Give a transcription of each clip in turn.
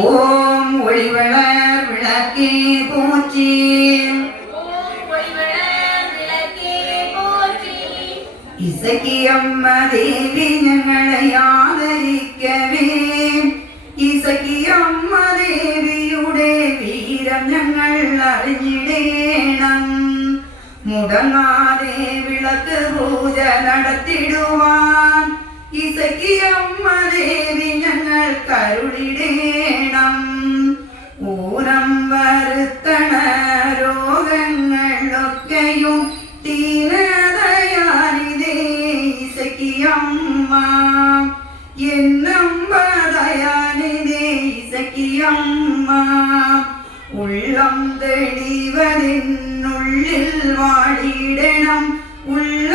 ஓம் ஒளிவளர் விளக்கே போற்றி. ഇസക്കിയമ്മ ദേവി ഞങ്ങളെ ആദരിക്കവേ. ഇസക്കിയമ്മ ദേവിയുടെ വീരം ഞങ്ങൾ അറിഞ്ഞിടേണം. മുടങ്ങാതെ വിളക്ക് പൂജ നടത്തിടുവാൻ ഇസക്കിയമ്മ ദേവി ഞങ്ങൾ കരുളിടേണം. ഊനം വരുത്തണ രോഗങ്ങളൊക്കെയും തീരദയാനിതേ ഇസക്കിയമ്മ. എന്നമ്പദയാനിതേ ഇസക്കിയമ്മ. ഉള്ളം തെളിവതിനുള്ളിൽ വാടിയിടണം ഉള്ള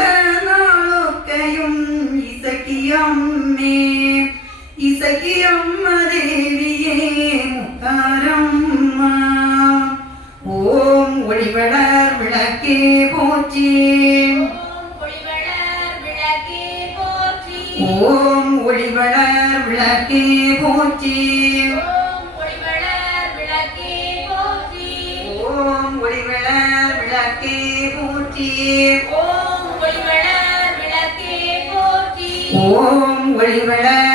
നാളൊക്കെയും ഇസക്കിയമ്മേ. ഇസക്കിയമ്മ ദേവിയേ മുത്താരമ്മ. ഓം ഒളിവളർ വിളക്കേ പോറ്റി. ഓം ഒളിവളർ വിളക്കേ പോറ്റി. ஓம் ஒளிவளர் விளக்கே போற்றி. ஓம் ஒளிவளர்